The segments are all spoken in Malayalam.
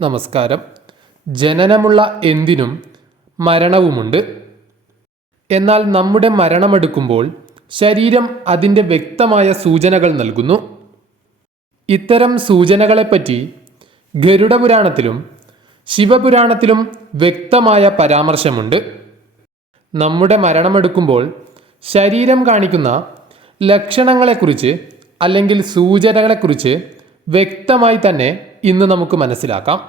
നമസ്കാരം. ജനനമുള്ള എന്തിനും മരണവുമുണ്ട്. എന്നാൽ നമ്മുടെ മരണമെടുക്കുമ്പോൾ ശരീരം അതിന്റെ വ്യക്തമായ സൂചനകൾ നൽകുന്നു. ഇത്തരം സൂചനകളെപ്പറ്റി ഗരുഡപുരാണത്തിലും ശിവപുരാണത്തിലും വ്യക്തമായ പരാമർശമുണ്ട്. നമ്മുടെ മരണമെടുക്കുമ്പോൾ ശരീരം കാണിക്കുന്ന ലക്ഷണങ്ങളെക്കുറിച്ച് അല്ലെങ്കിൽ സൂചനകളെക്കുറിച്ച് വ്യക്തമായി തന്നെ ഇന്ന് നമുക്ക് മനസ്സിലാക്കാം.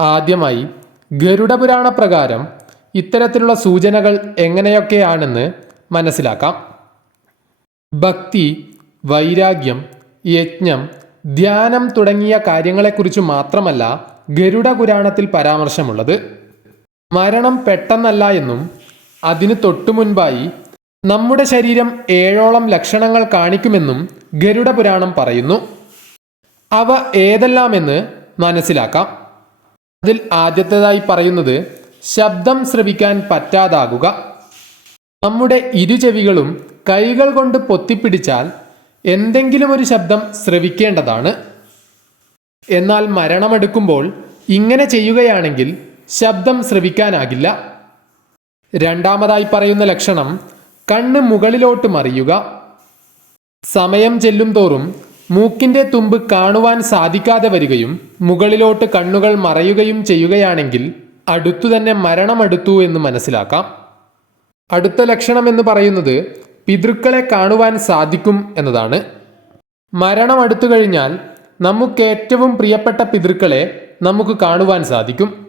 ആദ്യമായി ഗരുഡപുരാണ പ്രകാരം ഇത്തരത്തിലുള്ള സൂചനകൾ എങ്ങനെയൊക്കെയാണെന്ന് മനസ്സിലാക്കാം. ഭക്തി വൈരാഗ്യം യജ്ഞം ധ്യാനം തുടങ്ങിയ കാര്യങ്ങളെക്കുറിച്ച് മാത്രമല്ല ഗരുഡ പുരാണത്തിൽ പരാമർശമുള്ളത്. മരണം പെട്ടെന്നല്ല എന്നും അതിന് തൊട്ടു മുൻപായി നമ്മുടെ ശരീരം ഏഴോളം ലക്ഷണങ്ങൾ കാണിക്കുമെന്നും ഗരുഡ പുരാണം പറയുന്നു. അവ ഏതെല്ലാമെന്ന് മനസ്സിലാക്കാം. അതിൽ ആദ്യത്തേതായി പറയുന്നത് ശബ്ദം ശ്രവിക്കാൻ പറ്റാതാകുക. നമ്മുടെ ഇരുചെവികളും കൈകൾ കൊണ്ട് പൊത്തിപ്പിടിച്ചാൽ എന്തെങ്കിലും ഒരു ശബ്ദം ശ്രവിക്കേണ്ടതാണ് എന്നാൽ മരണമെടുക്കുമ്പോൾ ഇങ്ങനെ ചെയ്യുകയാണെങ്കിൽ ശബ്ദം ശ്രവിക്കാനാകില്ല രണ്ടാമതായി പറയുന്ന ലക്ഷണം കണ്ണ് മുകളിലോട്ട് മറിയുക. സമയം ചെല്ലും തോറും മൂക്കിന്റെ തുമ്പ് കാണുവാൻ സാധിക്കാതെ വരികയും മുകളിലോട്ട് കണ്ണുകൾ മറയുകയും ചെയ്യുകയാണെങ്കിൽ അടുത്തു തന്നെ മരണമെടുത്തു എന്ന് മനസ്സിലാക്കാം. അടുത്ത ലക്ഷണം എന്ന് പറയുന്നത് പിതൃക്കളെ കാണുവാൻ സാധിക്കും എന്നതാണ്. മരണം അടുത്തു കഴിഞ്ഞാൽ നമുക്ക് ഏറ്റവും പ്രിയപ്പെട്ട പിതൃക്കളെ നമുക്ക് കാണുവാൻ സാധിക്കും.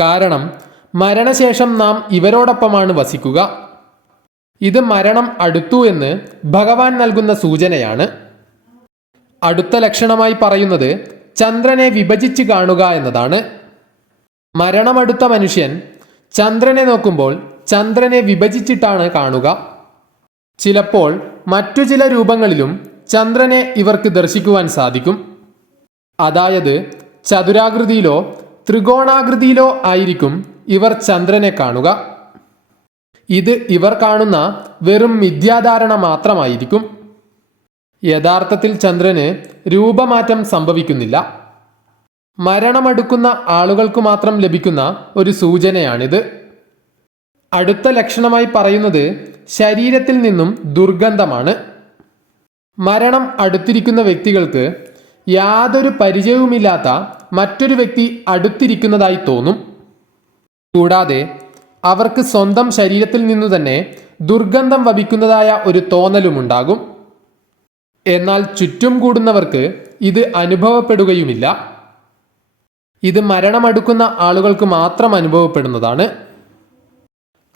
കാരണം മരണശേഷം നാം ഇവരോടൊപ്പമാണ് വസിക്കുക. ഇത് മരണം അടുത്തു എന്ന് ഭഗവാൻ നൽകുന്ന സൂചനയാണ്. അടുത്ത ലക്ഷണമായി പറയുന്നത് ചന്ദ്രനെ വിഭജിച്ച് കാണുക എന്നതാണ്. മരണമടുത്ത മനുഷ്യൻ ചന്ദ്രനെ നോക്കുമ്പോൾ ചന്ദ്രനെ വിഭജിച്ചിട്ടാണ് കാണുക. ചിലപ്പോൾ മറ്റു ചില രൂപങ്ങളിലും ചന്ദ്രനെ ഇവർക്ക് ദർശിക്കുവാൻ സാധിക്കും. അതായത് ചതുരാകൃതിയിലോ ത്രികോണാകൃതിയിലോ ആയിരിക്കും ഇവർ ചന്ദ്രനെ കാണുക. ഇത് ഇവർ കാണുന്ന വെറും മിഥ്യാധാരണ മാത്രമായിരിക്കും. യഥാർത്ഥത്തിൽ ചന്ദ്രന് രൂപമാറ്റം സംഭവിക്കുന്നില്ല. മരണമടുക്കുന്ന ആളുകൾക്ക് മാത്രം ലഭിക്കുന്ന ഒരു സൂചനയാണിത്. അടുത്ത ലക്ഷണമായി പറയുന്നത് ശരീരത്തിൽ നിന്നും ദുർഗന്ധമാണ്. മരണം അടുത്തിരിക്കുന്ന വ്യക്തികൾക്ക് യാതൊരു പരിചയവുമില്ലാത്ത മറ്റൊരു വ്യക്തി അടുത്തിരിക്കുന്നതായി തോന്നും. കൂടാതെ അവർക്ക് സ്വന്തം ശരീരത്തിൽ നിന്നു തന്നെ ദുർഗന്ധം വപിക്കുന്നതായ ഒരു തോന്നലുമുണ്ടാകും. എന്നാൽ ചുറ്റും കൂടുന്നവർക്ക് ഇത് അനുഭവപ്പെടുകയുമില്ല. ഇത് മരണമടുക്കുന്ന ആളുകൾക്ക് മാത്രം അനുഭവപ്പെടുന്നതാണ്.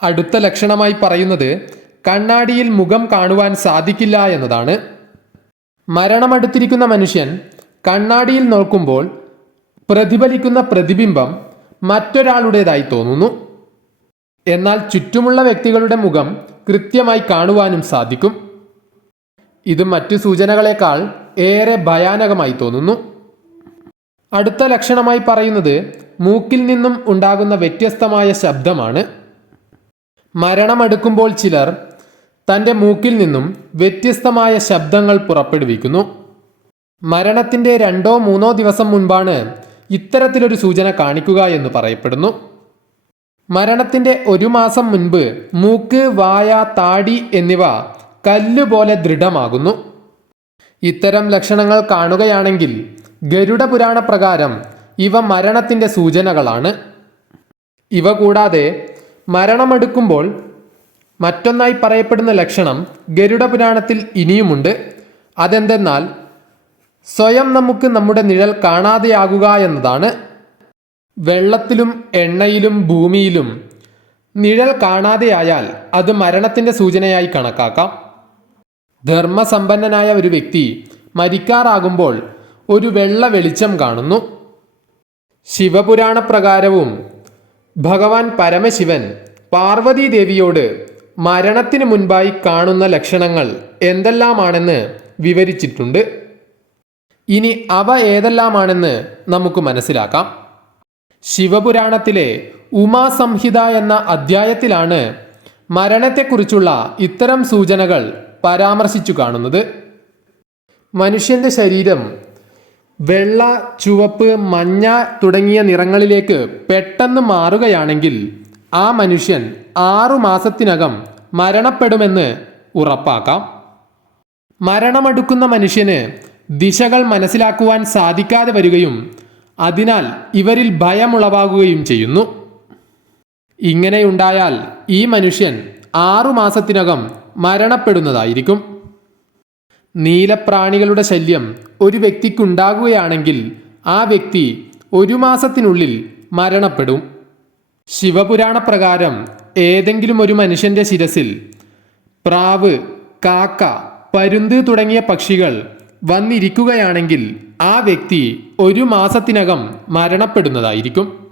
അടുത്ത ലക്ഷണമായി പറയുന്നത് കണ്ണാടിയിൽ മുഖം കാണുവാൻ സാധിക്കില്ല എന്നതാണ്. മരണമടുത്തിരിക്കുന്ന മനുഷ്യൻ കണ്ണാടിയിൽ നോക്കുമ്പോൾ പ്രതിഫലിക്കുന്ന പ്രതിബിംബം മറ്റൊരാളുടേതായി തോന്നുന്നു. എന്നാൽ ചുറ്റുമുള്ള വ്യക്തികളുടെ മുഖം കൃത്യമായി കാണുവാനും സാധിക്കും. ഇത് മറ്റു സൂചനകളെക്കാൾ ഏറെ ഭയാനകമായി തോന്നുന്നു. അടുത്ത ലക്ഷണമായി പറയുന്നത് മൂക്കിൽ നിന്നും ഉണ്ടാകുന്ന വ്യത്യസ്തമായ ശബ്ദമാണ്. മരണമടുക്കുമ്പോൾ ചിലർ തന്റെ മൂക്കിൽ നിന്നും വ്യത്യസ്തമായ ശബ്ദങ്ങൾ പുറപ്പെടുവിക്കുന്നു. മരണത്തിന്റെ രണ്ടോ മൂന്നോ ദിവസം മുൻപാണ് ഇത്തരത്തിലൊരു സൂചന കാണിക്കുക എന്ന് പറയപ്പെടുന്നു. മരണത്തിന്റെ ഒരു മാസം മുൻപ് മൂക്ക് വായ താടി എന്നിവ കല്ലുപോലെ ദൃഢമാകുന്നു. ഇത്തരം ലക്ഷണങ്ങൾ കാണുകയാണെങ്കിൽ ഗരുഡ പുരാണ പ്രകാരം ഇവ മരണത്തിന്റെ സൂചനകളാണ്. ഇവ കൂടാതെ മരണമെടുക്കുമ്പോൾ മറ്റൊന്നായി പറയപ്പെടുന്ന ലക്ഷണം ഗരുഡ പുരാണത്തിൽ ഇനിയുമുണ്ട്. അതെന്തെന്നാൽ സ്വയം നമുക്ക് നമ്മുടെ നിഴൽ കാണാതെയാകുക എന്നതാണ്. വെള്ളത്തിലും എണ്ണയിലും ഭൂമിയിലും നിഴൽ കാണാതെയായാൽ അത് മരണത്തിന്റെ സൂചനയായി കണക്കാക്കാം. ധർമ്മസമ്പന്നനായ ഒരു വ്യക്തി മരിക്കാറാകുമ്പോൾ ഒരു വെള്ള വെളിച്ചം കാണുന്നു. ശിവപുരാണ പ്രകാരവും ഭഗവാൻ പരമശിവൻ പാർവതീദേവിയോട് മരണത്തിന് മുൻപായി കാണുന്ന ലക്ഷണങ്ങൾ എന്തെല്ലാമാണെന്ന് വിവരിച്ചിട്ടുണ്ട്. ഇനി അവ ഏതെല്ലാമാണെന്ന് നമുക്ക് മനസ്സിലാക്കാം. ശിവപുരാണത്തിലെ ഉമാസംഹിത എന്ന അധ്യായത്തിലാണ് മരണത്തെക്കുറിച്ചുള്ള ഇത്തരം സൂചനകൾ പരാമർശിച്ചു കാണുന്നത്. മനുഷ്യന്റെ ശരീരം വെള്ള ചുവപ്പ് മഞ്ഞ തുടങ്ങിയ നിറങ്ങളിലേക്ക് പെട്ടെന്ന് മാറുകയാണെങ്കിൽ ആ മനുഷ്യൻ ആറു മാസത്തിനകം മരണപ്പെടുമെന്ന് ഉറപ്പാക്കാം. മരണമടുക്കുന്ന മനുഷ്യന് ദിശകൾ മനസ്സിലാക്കുവാൻ സാധിക്കാതെ വരികയും അതിനാൽ ഇവരിൽ ഭയമുളവാകുകയും ചെയ്യുന്നു. ഇങ്ങനെയുണ്ടായാൽ ഈ മനുഷ്യൻ ആറു മാസത്തിനകം മരണപ്പെടുന്നതായിരിക്കും. നീലപ്രാണികളുടെ ശല്യം ഒരു വ്യക്തിക്കുണ്ടാകുകയാണെങ്കിൽ ആ വ്യക്തി ഒരു മാസത്തിനുള്ളിൽ മരണപ്പെടും. ശിവപുരാണ പ്രകാരം ഏതെങ്കിലും ഒരു മനുഷ്യന്റെ ശിരസിൽ പ്രാവ് കാക്ക പരുന്ത് തുടങ്ങിയ പക്ഷികൾ വന്നിരിക്കുകയാണെങ്കിൽ ആ വ്യക്തി ഒരു മാസത്തിനകം മരണപ്പെടുന്നതായിരിക്കും.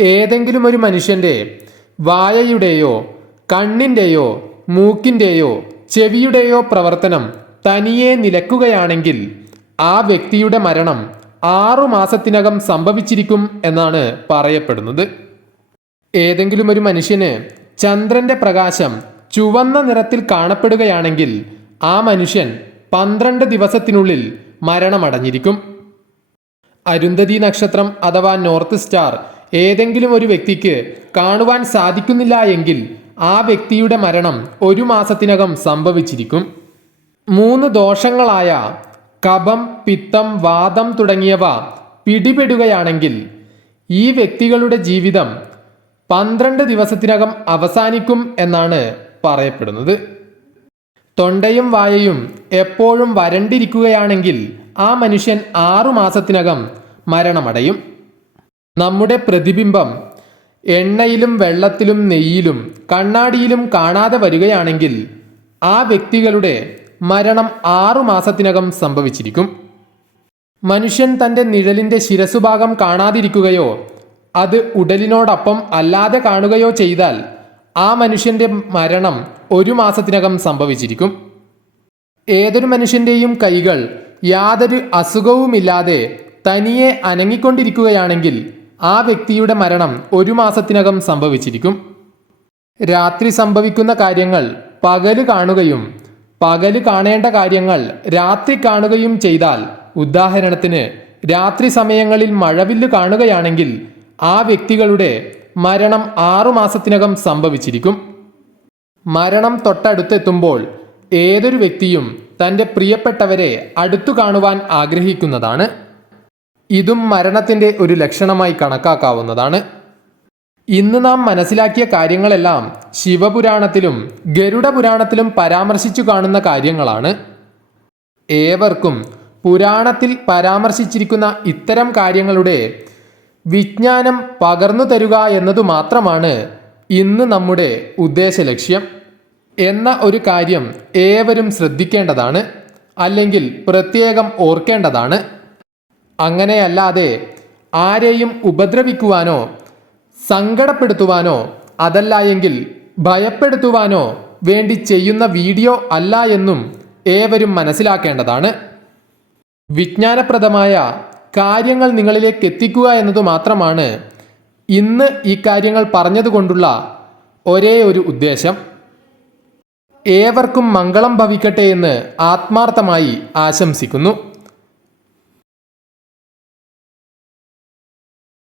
ഏതെങ്കിലും ഒരു മനുഷ്യന്റെ വായയുടെയോ കണ്ണിന്റെയോ മൂക്കിന്റെയോ ചെവിയുടെയോ പ്രവർത്തനം തനിയെ നിലക്കുകയാണെങ്കിൽ ആ വ്യക്തിയുടെ മരണം ആറു മാസത്തിനകം സംഭവിച്ചിരിക്കും എന്നാണ് പറയപ്പെടുന്നത്. ഏതെങ്കിലും ഒരു മനുഷ്യന് ചന്ദ്രന്റെ പ്രകാശം ചുവന്ന നിറത്തിൽ കാണപ്പെടുകയാണെങ്കിൽ ആ മനുഷ്യൻ പന്ത്രണ്ട് ദിവസത്തിനുള്ളിൽ മരണമടഞ്ഞിരിക്കും. അരുന്ധതി നക്ഷത്രം അഥവാ നോർത്ത് സ്റ്റാർ ഏതെങ്കിലും ഒരു വ്യക്തിക്ക് കാണുവാൻ സാധിക്കുന്നില്ല എങ്കിൽ ആ വ്യക്തിയുടെ മരണം ഒരു മാസത്തിനകം സംഭവിച്ചിരിക്കും. മൂന്ന് ദോഷങ്ങളായ കപം പിത്തം വാദം തുടങ്ങിയവ പിടിപെടുകയാണെങ്കിൽ ഈ വ്യക്തികളുടെ ജീവിതം പന്ത്രണ്ട് ദിവസത്തിനകം അവസാനിക്കും എന്നാണ് പറയപ്പെടുന്നത്. തൊണ്ടയും വായയും എപ്പോഴും വരണ്ടിരിക്കുകയാണെങ്കിൽ ആ മനുഷ്യൻ ആറു മാസത്തിനകം മരണമടയും. നമ്മുടെ പ്രതിബിംബം എണ്ണയിലും വെള്ളത്തിലും നെയ്യിലും കണ്ണാടിയിലും കാണാതെ വരികയാണെങ്കിൽ ആ വ്യക്തികളുടെ മരണം ആറു മാസത്തിനകം സംഭവിച്ചിരിക്കും. മനുഷ്യൻ തന്റെ നിഴലിന്റെ ശിരസുഭാഗം കാണാതിരിക്കുകയോ അത് ഉടലിനോടൊപ്പം അല്ലാതെ കാണുകയോ ചെയ്താൽ ആ മനുഷ്യന്റെ മരണം ഒരു മാസത്തിനകം സംഭവിച്ചിരിക്കും. ഏതൊരു മനുഷ്യന്റെയും കൈകൾ യാതൊരു അസുഖവുമില്ലാതെ തനിയെ അനങ്ങിക്കൊണ്ടിരിക്കുകയാണെങ്കിൽ ആ വ്യക്തിയുടെ മരണം ഒരു മാസത്തിനകം സംഭവിച്ചിരിക്കും. രാത്രി സംഭവിക്കുന്ന കാര്യങ്ങൾ പകൽ കാണുകയും പകൽ കാണേണ്ട കാര്യങ്ങൾ രാത്രി കാണുകയും ചെയ്താൽ ഉദാഹരണത്തിന് രാത്രി സമയങ്ങളിൽ മഴവില്ല് കാണുകയാണെങ്കിൽ ആ വ്യക്തികളുടെ മരണം ആറു മാസത്തിനകം സംഭവിച്ചിരിക്കും. മരണം തൊട്ടടുത്തെത്തുമ്പോൾ ഏതൊരു വ്യക്തിയും തന്റെ പ്രിയപ്പെട്ടവരെ അടുത്തു കാണുവാൻ ആഗ്രഹിക്കുന്നതാണ്. ഇതും മരണത്തിന്റെ ഒരു ലക്ഷണമായി കണക്കാക്കാവുന്നതാണ്. ഇന്ന് നാം മനസ്സിലാക്കിയ കാര്യങ്ങളെല്ലാം ശിവപുരാണത്തിലും ഗരുഡ പുരാണത്തിലും പരാമർശിച്ചു കാണുന്ന കാര്യങ്ങളാണ്. ഏവർക്കും പുരാണത്തിൽ പരാമർശിച്ചിരിക്കുന്ന ഇത്തരം കാര്യങ്ങളുടെ വിജ്ഞാനം പകർന്നു തരുക എന്നതു മാത്രമാണ് ഇന്ന് നമ്മുടെ ഉദ്ദേശ ലക്ഷ്യം. എന്ന ഒരു കാര്യം ഏവരും ശ്രദ്ധിക്കേണ്ടതാണ് അല്ലെങ്കിൽ പ്രത്യേകം ഓർക്കേണ്ടതാണ്. അങ്ങനെയല്ലാതെ ആരെയും ഉപദ്രവിക്കുവാനോ സങ്കടപ്പെടുത്തുവാനോ അതല്ല എങ്കിൽ ഭയപ്പെടുത്തുവാനോ വേണ്ടി ചെയ്യുന്ന വീഡിയോ അല്ല എന്നും ഏവരും മനസ്സിലാക്കേണ്ടതാണ്. വിജ്ഞാനപ്രദമായ കാര്യങ്ങൾ നിങ്ങളിലേക്ക് എത്തിക്കുക എന്നത് മാത്രമാണ് ഇന്ന് ഈ കാര്യങ്ങൾ പറഞ്ഞതുകൊണ്ടുള്ള ഒരേ ഒരു ഉദ്ദേശം. ഏവർക്കും മംഗളം ഭവിക്കട്ടെ എന്ന് ആത്മാർത്ഥമായി ആശംസിക്കുന്നു.